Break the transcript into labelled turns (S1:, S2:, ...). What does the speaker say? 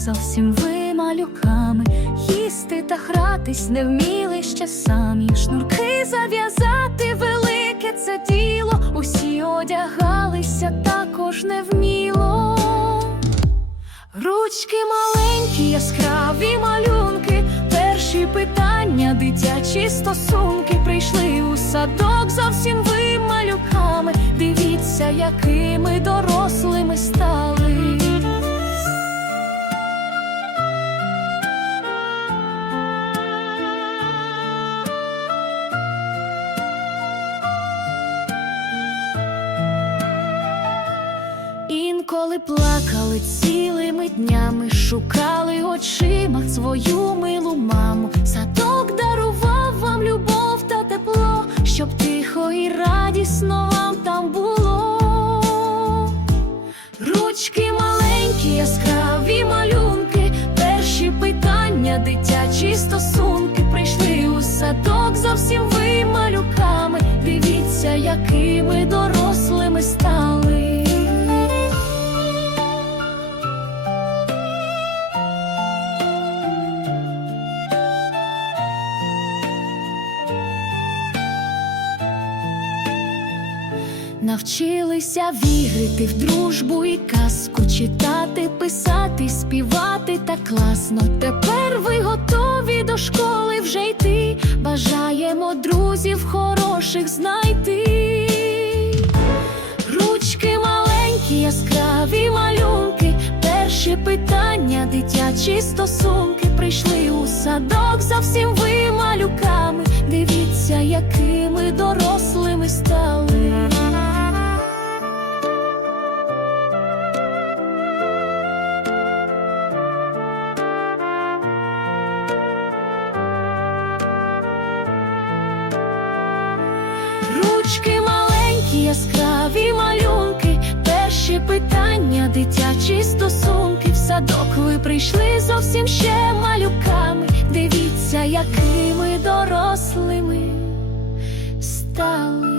S1: зовсім ви малюками, їсти та гратись не вміли ще самі. Шнурки зав'язати велике це діло. Усі одягалися також невміло. Ручки маленькі, яскраві малюнки, перші питання, дитячі стосунки Інколи плакали цілими днями, шукали очима свою милу маму. Садок дарував вам любов та тепло, щоб тихо і радісно вам там було. Ручки маленькі, яскраві малюнки, перші питання, дитячі стосунки прийшли у садок зовсім ви малюками. Дивіться, якими дорослими стали. Навчилися вірити в дружбу і казку, читати, писати, співати так класно. Тепер ви готові до школи вже йти. Бажаємо друзів хороших знайти. Ручки маленькі, яскраві малюнки, перші питання, дитячі стосунки прийшли у садок зовсім ви малюками. Дивіться, якими дорослими стали. Ручки маленькі, яскраві малюнки, перші питання, дитячі стосунки. В садок ви прийшли зовсім ще малюками. Дивіться, якими дорослими стали.